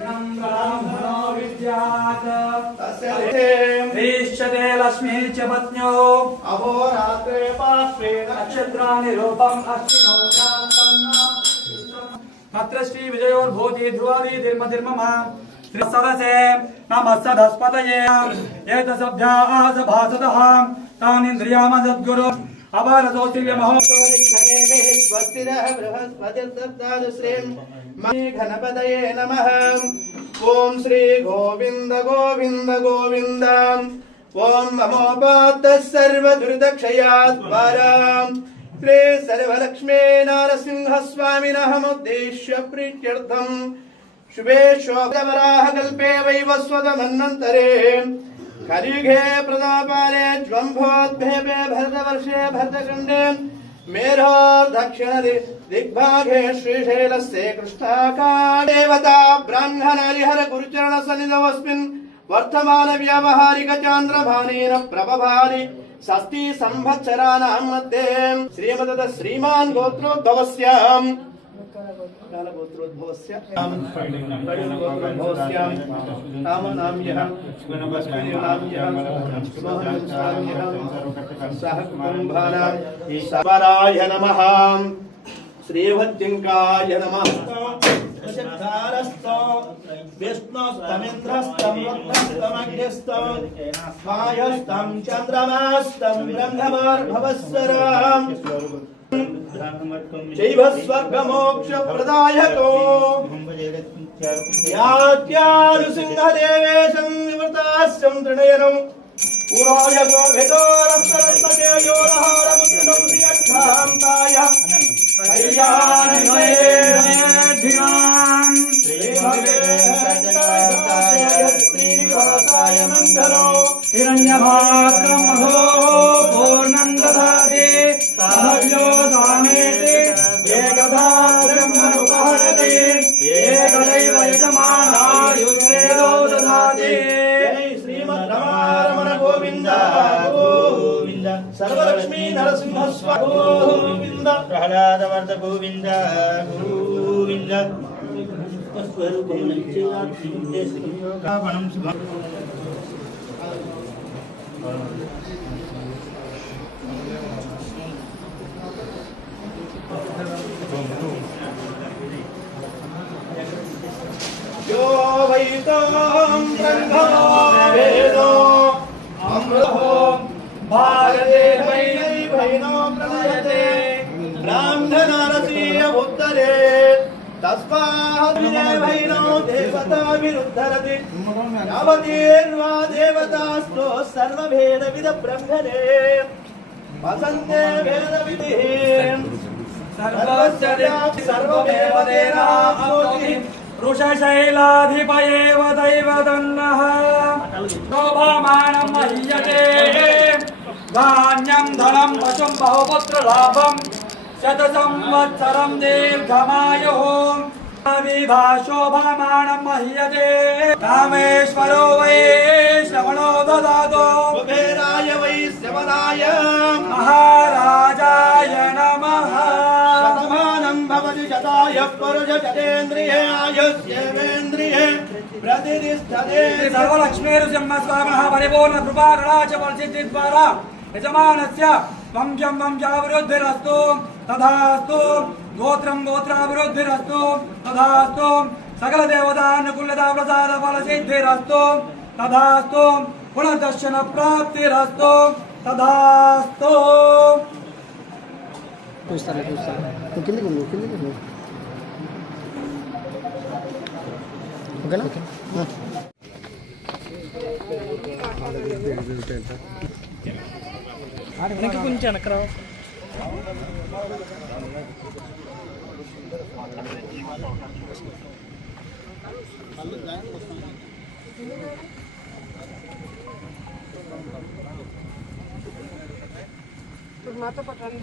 ब्राह्मणो विद्यात् ईश्वते लक्ष्मी च पत्न्यो अहोरात्रे पार्श्वेन नक्षत्राणि रूपम् अश्विनौ अत्र श्री विजयोर्भूति ध्रुवादि धर्मधर्मः सरसे नमस्सदस्पतये एतसभ्याः सभासदः तानीन्द्रियामसद्गुरु अवरतोऽस्ति महोत्सवनिक्षणे स्वस्तिरः बृहस्पतिर्दत्तादुश्रीं घनपतये नमः। ओम श्री गोविंद गोविंद गोविंद। ओम ममोपात्तः सर्वदुरितक्षयाद्वारां श्री सर्वलक्ष्मी नारसिंहस्वामिनः उद्देश्य प्रीत्यर्थं शुभे शोभवराहकल्पे वैवस्वतमन्वन्तरे कलियुगे प्रतापाले ज्वम्भोद्भेपे भरतवर्षे भरतखण्डे मेरोर् दक्षिण दिग्भागे श्रीशैलस्य कृष्णाकादेवता ब्राह्मणहरिहर गुरुचरण सन्निधवस्मिन् वर्तमान व्यावहारिक चान्द्रभानेन प्रभभानि षष्ठी संवत्सराणां मध्ये श्रीमद श्रीमान् गोत्रोद्भवस्यां ईश्वराय नमः। श्रीवत्तिंकाय नमः। विष्णुस्तमिन्द्रस्तं रुद्रस्तमग्निस्तं वायुस्तं चन्द्रमास्तं ब्रह्मवर्भवस्वराम् जैव स्वर्गमोक्ष प्रदायको याज्ञानुसिंहदेवेशं विवृतास्यं तृणयनं पुरोयको भेदोरस्तरस्ततेजोरहारमुद्रं श्रियक्षान्ताय कल्याणगणेधियां श्रीनिवासाय मङ्गलो हिरण्यभात्रं महो पूर्णं ददाति तदव्यो दानेति एकदा ब्रह्मनुपहरति एकदैव यजमानायुष्येदो ददाति। श्रीमद्रमारमण गोविन्द गोविन्द सर्वलक्ष्मी नरसिंह स्वामी गोविन्द प्रह्लादवर्ध गोविन्द गोविन्द यो वैतं ब्रह्मणो वेदो अमृतो भारते वैनो प्रलयते ब्राह्मणरसीय उत्तरे तस्मात् वैनो देवता विरुद्धरति यावतीर्वा देवतास्तो सर्वभेदविद ब्रह्मणे वसन्ते भेदविधिः सर्वदेवतेन वृषशैलाधिपयेव दैवतन्नः शोभामानं मह्यते धान्यं धनं पशुं बहुपुत्रलाभं शतसंवत्सरं दीर्घमायुः विभा शोभामानं मह्यते रामेश्वरो वै श्रवणो ददातु कुबेराय वै श्रवणाय महाराजाय नमः। शतमानं भवति शताय पुरुष शतेन्द्रिये आयुष्येवेन्द्रिये प्रतिष्ठते। सर्वलक्ष्मीर्जन्मस्वामिनः परिपूर्ण कृपाकटाक्षफलसिद्धिद्वारा यजमानस्य वंशं वंशाभिवृद्धिरस्तु तथास्तु गोत्रं गोत्राभिवृद्धिरस्तु तथास्तु सकल देवतानुकूलता प्रसाद फलसिद्धिरस्तु तथास्तु पुनर्दर्शन प्राप्तिरस्तु तथास्तु। కొంచెం వెనకరా మాతో పట్టాలి